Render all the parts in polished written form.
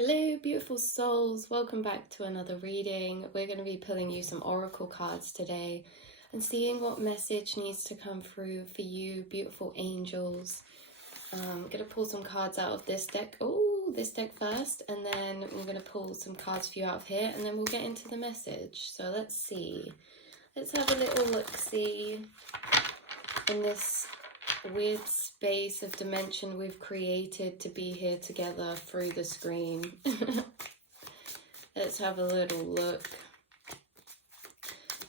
Hello, beautiful souls. Welcome back to another reading. We're going to be pulling you some oracle cards today and seeing what message needs to come through for you, beautiful angels. I'm going to pull some cards out of this deck. Oh, this deck first, and then we're going to pull some cards for you out of here, and then we'll get into the message. So let's see. Let's have a little look-see in this weird space of dimension we've created to be here together through the screen. Let's have a little look.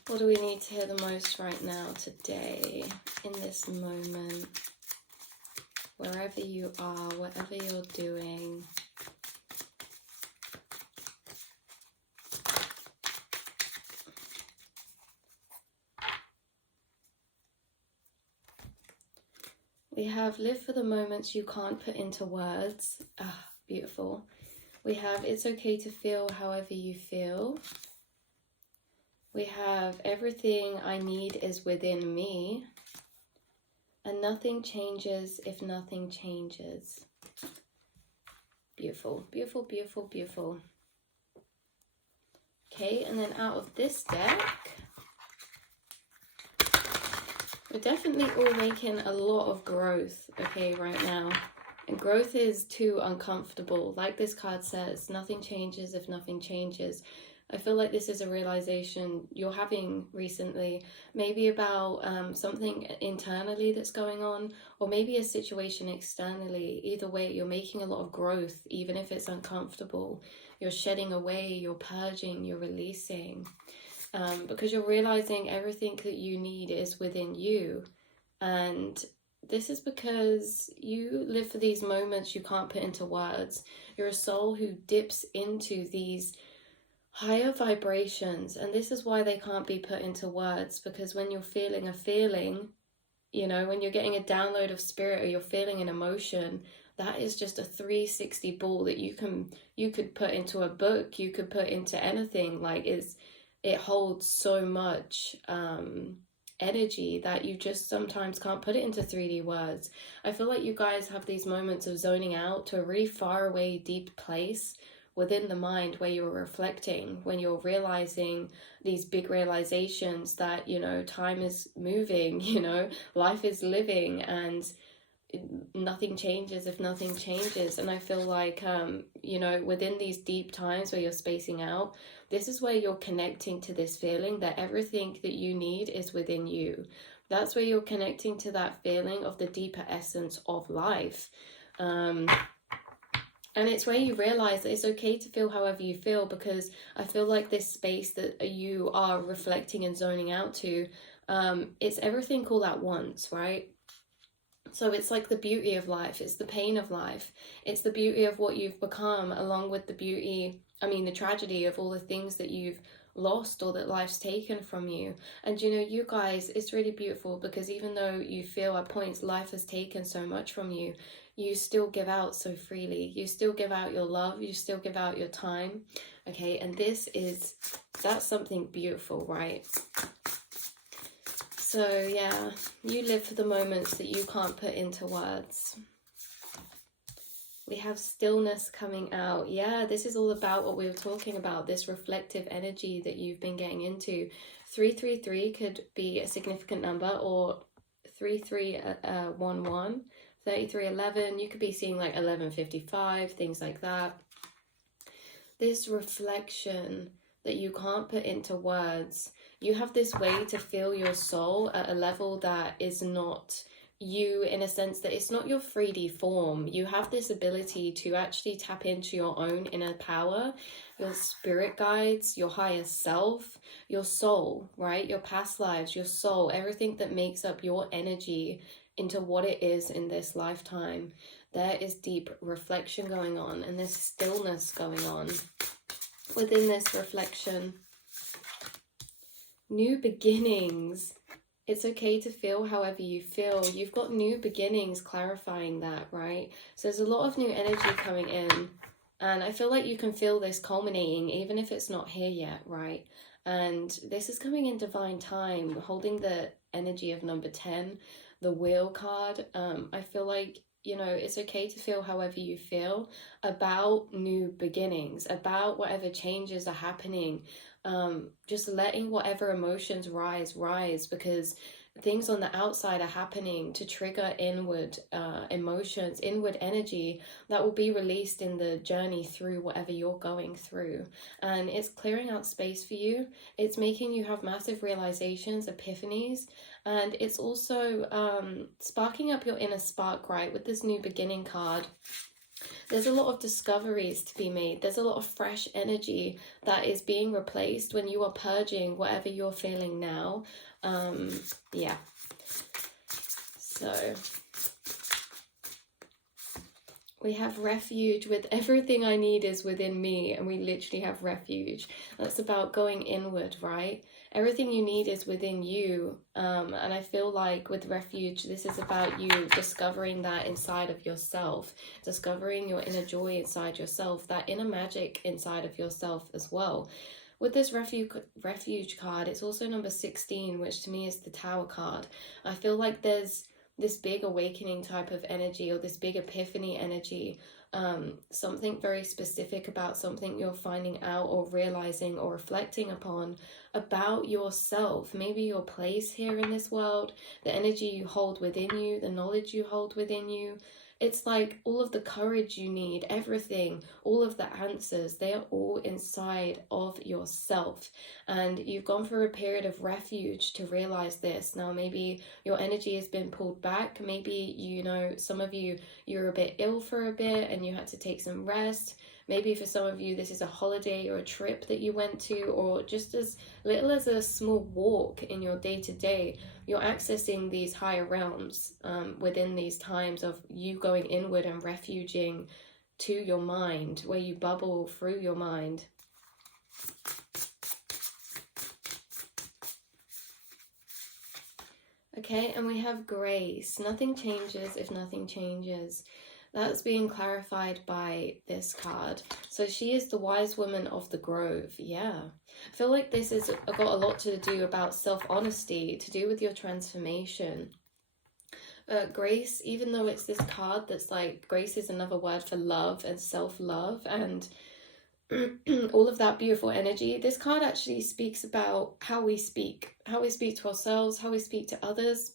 What do we need to hear the most right now today, in this moment? Wherever you are, whatever you're doing. We have live for the moments you can't put into words. Ah, beautiful. We have it's okay to feel however you feel. We have everything I need is within me. And nothing changes if nothing changes. Beautiful, beautiful, beautiful, beautiful. Okay, and then out of this deck, we're definitely all making a lot of growth, okay, right now. And growth is too uncomfortable. Like this card says, nothing changes if nothing changes. I feel like this is a realization you're having recently, maybe about something internally that's going on, or maybe a situation externally. Either way, you're making a lot of growth, even if it's uncomfortable. You're shedding away, you're purging, you're releasing. Because you're realizing everything that you need is within you. And this is because you live for these moments you can't put into words. You're a soul who dips into these higher vibrations, and this is why they can't be put into words, because when you're feeling a feeling, you know, when you're getting a download of spirit or you're feeling an emotion, that is just a 360 ball that you could put into a book, you could put into anything. Like it holds so much energy that you just sometimes can't put it into 3D words. I feel like you guys have these moments of zoning out to a really far away, deep place within the mind where you're reflecting, when you're realizing these big realizations that, you know, time is moving, you know, life is living, and nothing changes if nothing changes. And I feel like, you know, within these deep times where you're spacing out, this is where you're connecting to this feeling that everything that you need is within you. That's where you're connecting to that feeling of the deeper essence of life. And it's where you realize that it's okay to feel however you feel, because I feel like this space that you are reflecting and zoning out to, it's everything all at once, right? So it's like the beauty of life, it's the pain of life, it's the beauty of what you've become, along with the beauty, the tragedy of all the things that you've lost or that life's taken from you. And you know, you guys, it's really beautiful, because even though you feel at points life has taken so much from you, you still give out so freely. You still give out your love, you still give out your time, okay? And that's something beautiful, right? So yeah, you live for the moments that you can't put into words. We have stillness coming out. Yeah, this is all about what we were talking about, this reflective energy that you've been getting into. 333 could be a significant number, or 3311, 3311. You could be seeing like 1155, things like that. This reflection that you can't put into words. You have this way to feel your soul at a level that is not you, in a sense that it's not your 3D form. You have this ability to actually tap into your own inner power, your spirit guides, your higher self, your soul, right? Your past lives, your soul, everything that makes up your energy into what it is in this lifetime. There is deep reflection going on, and there's stillness going on within this reflection. New beginnings. It's okay to feel however you feel. You've got new beginnings, clarifying that, right? So there's a lot of new energy coming in, and I feel like you can feel this culminating even if it's not here yet, right? And this is coming in divine time, holding the energy of number 10, the wheel card. I feel like you know, it's okay to feel however you feel about new beginnings, about whatever changes are happening. Just letting whatever emotions rise, because things on the outside are happening to trigger inward emotions, inward energy that will be released in the journey through whatever you're going through. And it's clearing out space for you. It's making you have massive realizations, epiphanies, and it's also sparking up your inner spark, right? With this new beginning card, there's a lot of discoveries to be made. There's a lot of fresh energy that is being replaced when you are purging whatever you're feeling now. Yeah. So we have refuge. With everything I need is within me, and we literally have refuge. That's about going inward, right? Everything you need is within you. And I feel like with refuge, this is about you discovering that inside of yourself, discovering your inner joy inside yourself, that inner magic inside of yourself as well. With this refuge card, it's also number 16, which to me is the Tower card. I feel like there's this big awakening type of energy, or this big epiphany energy, something very specific about something you're finding out or realizing or reflecting upon about yourself, maybe your place here in this world, the energy you hold within you, the knowledge you hold within you. It's like all of the courage you need, everything, all of the answers, they are all inside of yourself. And you've gone through a period of refuge to realize this. Now, maybe your energy has been pulled back. Maybe, you know, some of you, you're a bit ill for a bit and you had to take some rest. Maybe for some of you, this is a holiday or a trip that you went to, or just as little as a small walk in your day-to-day. You're accessing these higher realms within these times of you going inward and refuging to your mind, where you bubble through your mind. Okay, and we have grace. Nothing changes if nothing changes. That's being clarified by this card. So she is the wise woman of the grove. Yeah. I feel like this has got a lot to do about self-honesty, to do with your transformation. Grace, even though it's this card that's like, grace is another word for love and self-love and all of that beautiful energy. This card actually speaks about how we speak to ourselves, how we speak to others.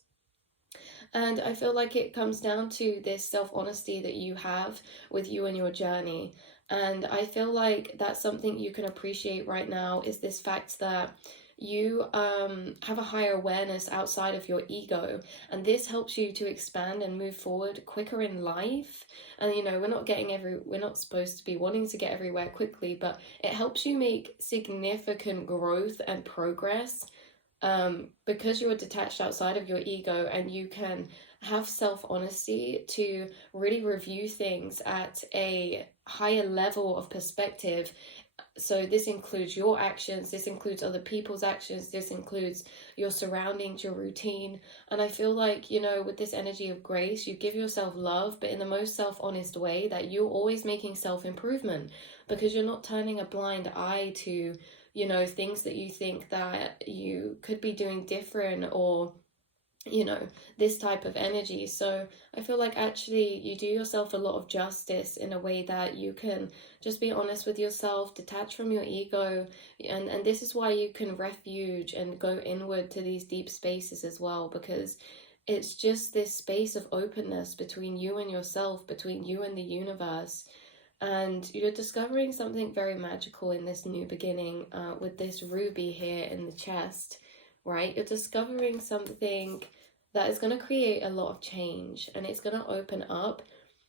And I feel like it comes down to this self-honesty that you have with you and your journey. And I feel like that's something you can appreciate right now, is this fact that you have a higher awareness outside of your ego, and this helps you to expand and move forward quicker in life. And you know, we're not supposed to be wanting to get everywhere quickly, but it helps you make significant growth and progress because you're detached outside of your ego, and you can have self-honesty to really review things at a higher level of perspective. So this includes your actions, this includes other people's actions, this includes your surroundings, your routine. And I feel like, you know, with this energy of grace, you give yourself love, but in the most self-honest way, that you're always making self-improvement, because you're not turning a blind eye to, you know, things that you think that you could be doing different, or you know, this type of energy. So I feel like actually you do yourself a lot of justice in a way that you can just be honest with yourself, detach from your ego, and this is why you can refuge and go inward to these deep spaces as well, because it's just this space of openness between you and yourself, between you and the universe. And you're discovering something very magical in this new beginning with this ruby here in the chest, right? You're discovering something that is going to create a lot of change, and it's going to open up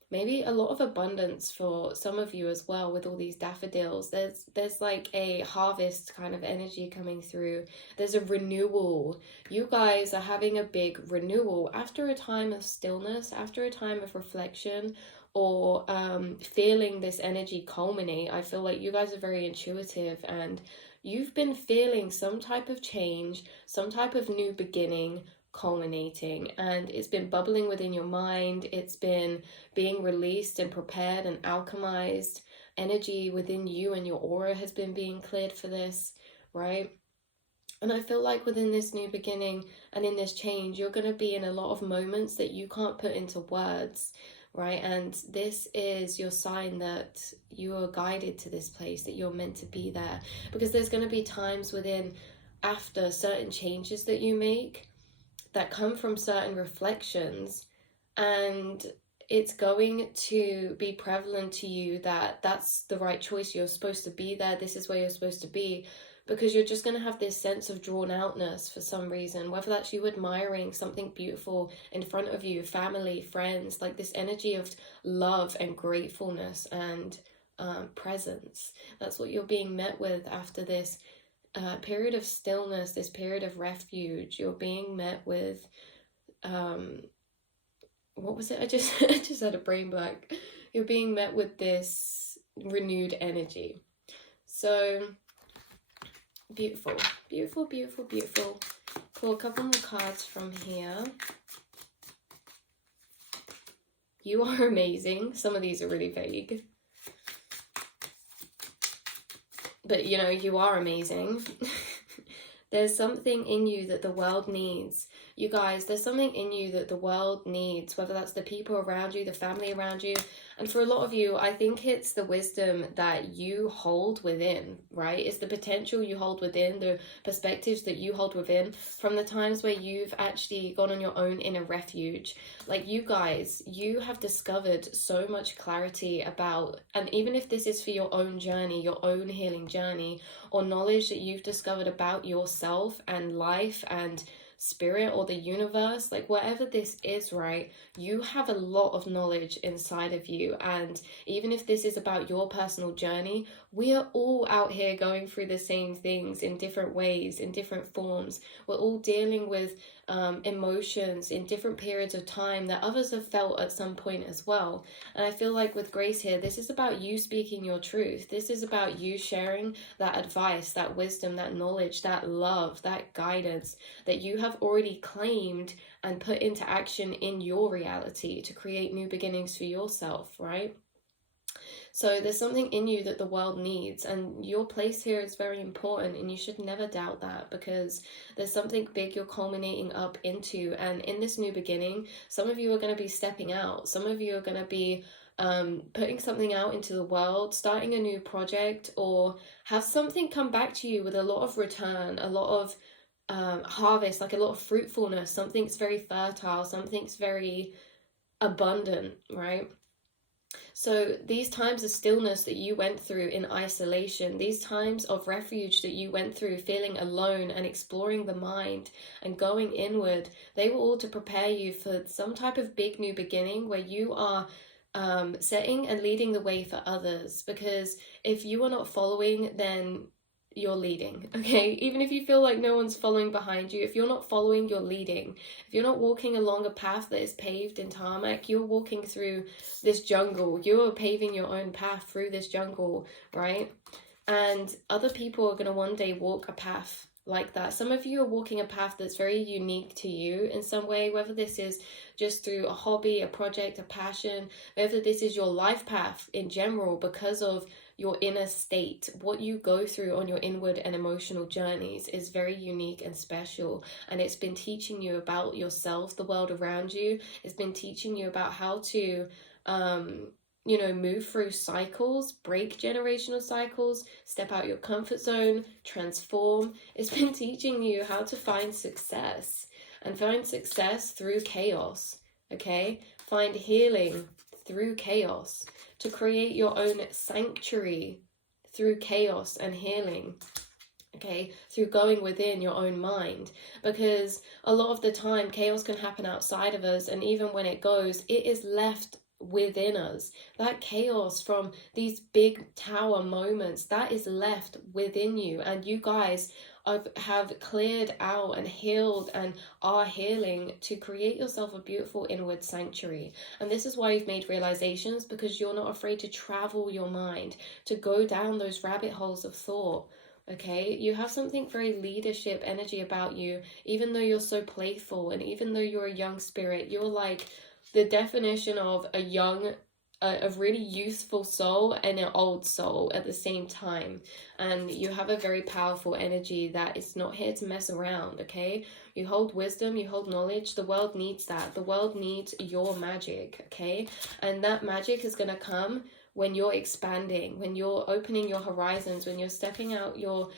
maybe a lot of abundance for some of you as well. With all these daffodils, there's like a harvest kind of energy coming through. There's a renewal. You guys are having a big renewal after a time of stillness, after a time of reflection, or feeling this energy culminate. I feel like you guys are very intuitive, and you've been feeling some type of change, some type of new beginning culminating, and it's been bubbling within your mind. It's been being released and prepared and alchemized. Energy within you and your aura has been being cleared for this, right? And I feel like within this new beginning and in this change, you're going to be in a lot of moments that you can't put into words, right? And this is your sign that you are guided to this place, that you're meant to be there, because there's going to be times after certain changes that you make that come from certain reflections, and it's going to be prevalent to you that that's the right choice. You're supposed to be there. This is where you're supposed to be, because you're just going to have this sense of drawn outness for some reason, whether that's you admiring something beautiful in front of you, family, friends, like this energy of love and gratefulness and presence. That's what you're being met with after this period of stillness, this period of refuge. You're being met with what was it? I just had a brain blank. You're being met with this renewed energy. So beautiful, beautiful, beautiful, beautiful. Pull a couple more cards from here. You are amazing. Some of these are really vague, but you know, you are amazing. There's something in you that the world needs. You guys, there's something in you that the world needs, whether that's the people around you, the family around you. And for a lot of you, I think it's the wisdom that you hold within, right? It's the potential you hold within, the perspectives that you hold within from the times where you've actually gone on your own inner refuge. Like you guys, you have discovered so much clarity about, and even if this is for your own journey, your own healing journey, or knowledge that you've discovered about yourself and life and spirit or the universe, like whatever this is, right, you have a lot of knowledge inside of you. And even if this is about your personal journey, we are all out here going through the same things in different ways, in different forms. We're all dealing with emotions in different periods of time that others have felt at some point as well. And I feel like with Grace here, this is about you speaking your truth. This is about you sharing that advice, that wisdom, that knowledge, that love, that guidance that you have already claimed and put into action in your reality to create new beginnings for yourself, right? So there's something in you that the world needs, and your place here is very important, and you should never doubt that, because there's something big you're culminating up into. And in this new beginning, some of you are going to be stepping out. Some of you are going to be putting something out into the world, starting a new project, or have something come back to you with a lot of return, a lot of harvest, like a lot of fruitfulness. Something's very fertile, something's very abundant, right? So these times of stillness that you went through in isolation, these times of refuge that you went through feeling alone and exploring the mind and going inward, they were all to prepare you for some type of big new beginning where you are setting and leading the way for others. Because if you are not following, then you're leading, okay? Even if you feel like no one's following behind you, if you're not following, you're leading. If you're not walking along a path that is paved in tarmac, you're walking through this jungle. You're paving your own path through this jungle, right? And other people are going to one day walk a path like that. Some of you are walking a path that's very unique to you in some way, whether this is just through a hobby, a project, a passion, whether this is your life path in general because of your inner state. What you go through on your inward and emotional journeys is very unique and special, and it's been teaching you about yourself, the world around you. It's been teaching you about how to move through cycles, break generational cycles, step out your comfort zone, transform. It's been teaching you how to find success, and find success through chaos, okay? Find healing through chaos, to create your own sanctuary through chaos and healing, okay, through going within your own mind. Because a lot of the time chaos can happen outside of us, and even when it goes, it is left within us. That chaos from these big tower moments, that is left within you, and you guys have cleared out and healed and are healing to create yourself a beautiful inward sanctuary. And this is why you've made realizations, because you're not afraid to travel your mind, to go down those rabbit holes of thought. Okay, you have something very leadership energy about you, even though you're so playful, and even though you're a young spirit, you're like the definition of a young a really youthful soul and an old soul at the same time. And you have a very powerful energy that is not here to mess around, okay? You hold wisdom, you hold knowledge. The world needs that. The world needs your magic, okay? And that magic is going to come when you're expanding, when you're opening your horizons, when you're stepping out your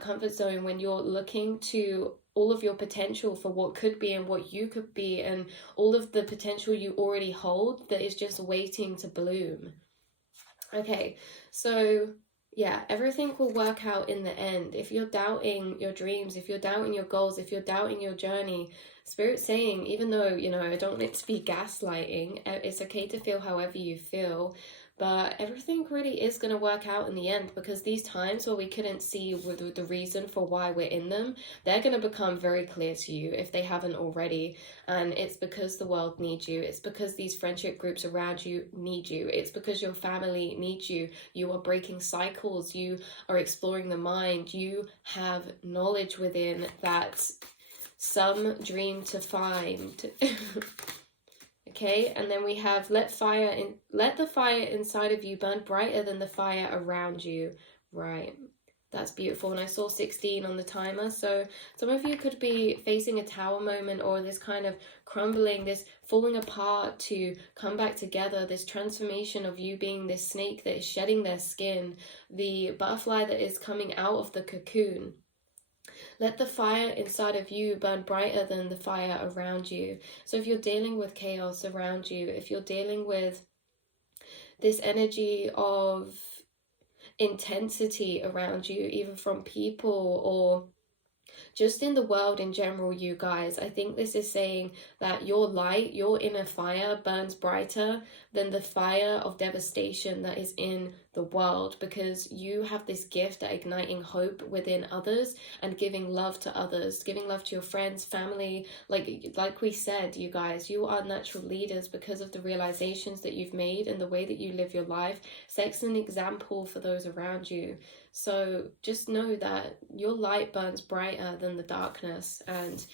comfort zone, when you're looking to all of your potential for what could be and what you could be, and all of the potential you already hold that is just waiting to bloom. Okay, so yeah, everything will work out in the end. If you're doubting your dreams, if you're doubting your goals, if you're doubting your journey, Spirit's saying, even though, you know, I don't want it to be gaslighting, it's okay to feel however you feel, but everything really is going to work out in the end, because these times where we couldn't see the reason for why we're in them, they're going to become very clear to you if they haven't already. And it's because the world needs you. It's because these friendship groups around you need you. It's because your family needs you. You are breaking cycles. You are exploring the mind. You have knowledge within that some dream to find. Okay, and then we have let the fire inside of you burn brighter than the fire around you. Right, that's beautiful. And I saw 16 on the timer, so some of you could be facing a tower moment, or this kind of crumbling, this falling apart to come back together, this transformation of you being this snake that is shedding their skin, the butterfly that is coming out of the cocoon. Let the fire inside of you burn brighter than the fire around you. So if you're dealing with chaos around you, if you're dealing with this energy of intensity around you, either from people or just in the world in general, you guys, I think this is saying that your light, your inner fire burns brighter than the fire of devastation that is in the world, because you have this gift at igniting hope within others and giving love to others, giving love to your friends, family. Like we said, you guys, you are natural leaders because of the realizations that you've made and the way that you live your life. Sex an example for those around you. So just know that your light burns brighter than the darkness, and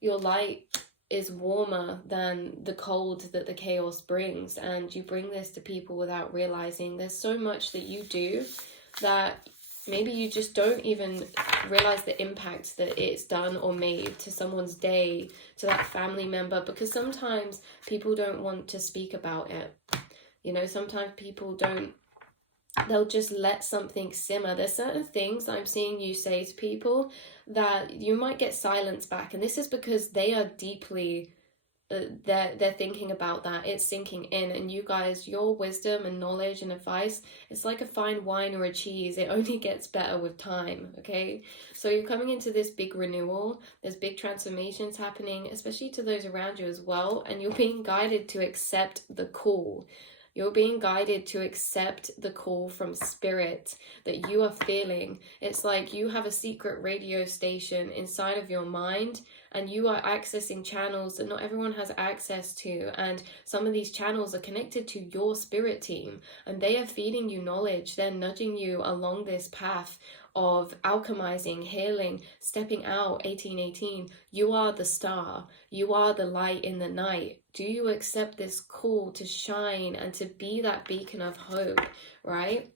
your light is warmer than the cold that the chaos brings, and you bring this to people without realizing. There's so much that you do that maybe you just don't even realize the impact that it's done or made to someone's day, to that family member, because sometimes people don't want to speak about it. You know, sometimes people don't, they'll just let something simmer. There's certain things that I'm seeing you say to people that you might get silence back, and this is because they are deeply they're thinking about that. It's sinking in, and you guys, your wisdom and knowledge and advice, it's like a fine wine or a cheese. It only gets better with time. Okay, so you're coming into this big renewal. There's big transformations happening, especially to those around you as well, and you're being guided to accept the call. You're being guided to accept the call from spirit that you are feeling. It's like you have a secret radio station inside of your mind, and you are accessing channels that not everyone has access to. And some of these channels are connected to your spirit team, and they are feeding you knowledge. They're nudging you along this path of alchemizing, healing, stepping out. 1818, you are the star. You are the light in the night. Do you accept this call to shine and to be that beacon of hope, right?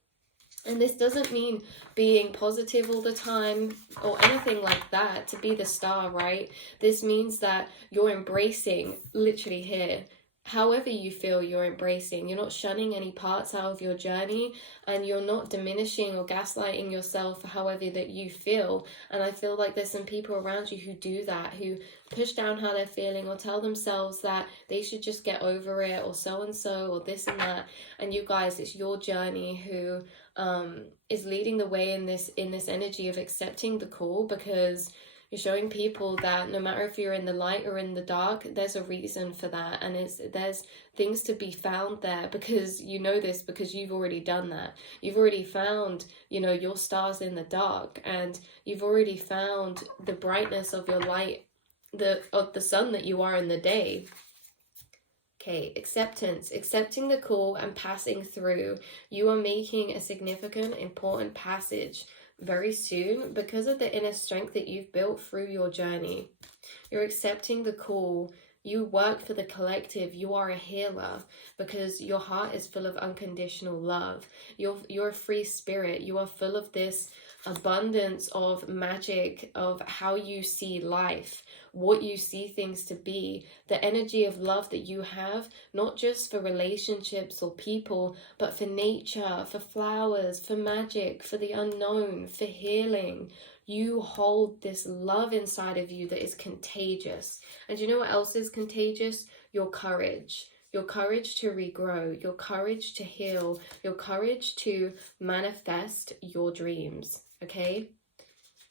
And this doesn't mean being positive all the time or anything like that, to be the star, right? This means that you're embracing, literally here, however you feel, you're embracing. You're not shunning any parts out of your journey, and you're not diminishing or gaslighting yourself for however that you feel. And I feel like there's some people around you who do that, who push down how they're feeling or tell themselves that they should just get over it, or so and so, or this and that. And you guys, it's your journey who is leading the way in this energy of accepting the call, because you're showing people that no matter if you're in the light or in the dark, there's a reason for that, and there's things to be found there, because you know this, because you've already done that. You've already found, you know, your stars in the dark, and you've already found the brightness of your light, of the sun that you are in the day. Okay, acceptance, accepting the call and passing through. You are making a significant, important passage very soon because of the inner strength that you've built through your journey. You're accepting the call. You work for the collective. You are a healer because your heart is full of unconditional love. You're a free spirit. You are full of this abundance of magic, of how you see life, what you see things to be, the energy of love that you have, not just for relationships or people, but for nature, for flowers, for magic, for the unknown, for healing. You hold this love inside of you that is contagious. And you know what else is contagious? Your courage. Your courage to regrow, your courage to heal, your courage to manifest your dreams, okay?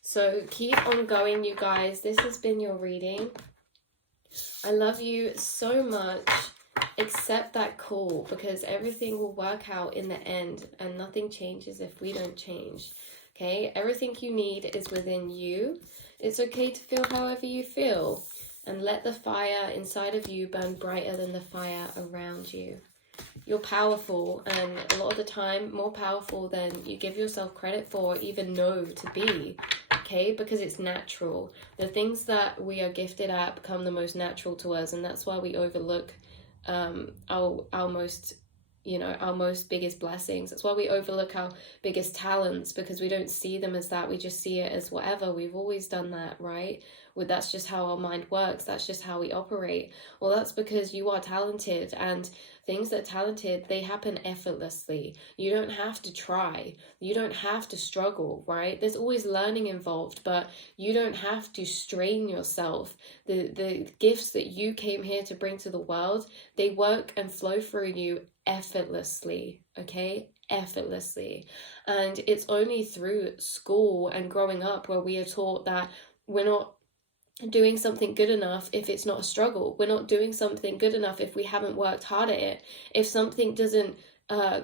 So keep on going, you guys. This has been your reading. I love you so much. Accept that call, because everything will work out in the end, and nothing changes if we don't change. Okay, everything you need is within you. It's okay to feel however you feel, and let the fire inside of you burn brighter than the fire around you. You're powerful, and a lot of the time more powerful than you give yourself credit for or even know to be. Okay, because it's natural. The things that we are gifted at become the most natural to us, and that's why we overlook our most, you know, our most biggest blessings. That's why we overlook our biggest talents, because we don't see them as that. We just see it as whatever. We've always done that, right? Well, that's just how our mind works. That's just how we operate. Well, that's because you are talented, and things that are talented, they happen effortlessly. You don't have to try. You don't have to struggle, right? There's always learning involved, but you don't have to strain yourself. The gifts that you came here to bring to the world, they work and flow through you effortlessly, okay? Effortlessly. And it's only through school and growing up where we are taught that we're not doing something good enough if it's not a struggle. We're not doing something good enough if we haven't worked hard at it. If something doesn't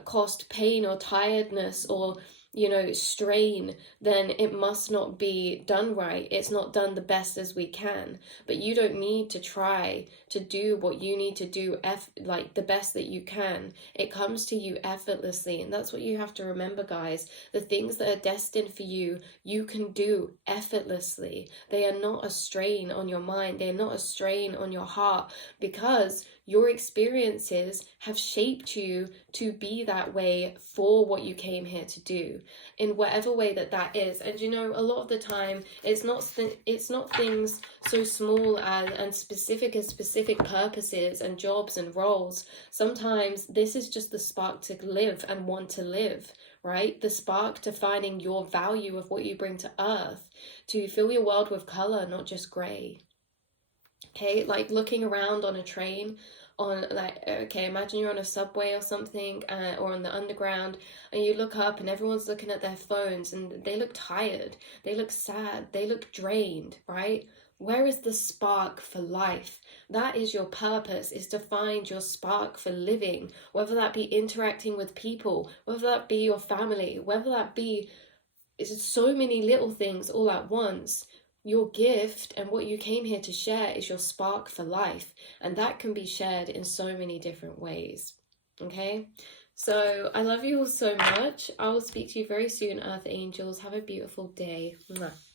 cost pain or tiredness or, you know, strain, then it must not be done right. It's not done the best as we can. But you don't need to try to do what you need to do like the best that you can. It comes to you effortlessly, and that's what you have to remember, guys. The things that are destined for you, you can do effortlessly. They are not a strain on your mind. They're not a strain on your heart, because your experiences have shaped you to be that way for what you came here to do, in whatever way that is. And you know, a lot of the time it's not things so small and specific as specific purposes and jobs and roles. Sometimes this is just the spark to live and want to live, right? The spark to finding your value of what you bring to earth, to fill your world with color, not just gray. Okay, like looking around on a train, on like, okay, imagine you're on a subway or something, or on the underground, and you look up and everyone's looking at their phones and they look tired, they look sad, they look drained, right? Where is the spark for life? That is your purpose, is to find your spark for living, whether that be interacting with people, whether that be your family, whether that be, it's so many little things all at once. Your gift and what you came here to share is your spark for life, and that can be shared in so many different ways. Okay, so I love you all so much. I will speak to you very soon, Earth Angels. Have a beautiful day. Mwah.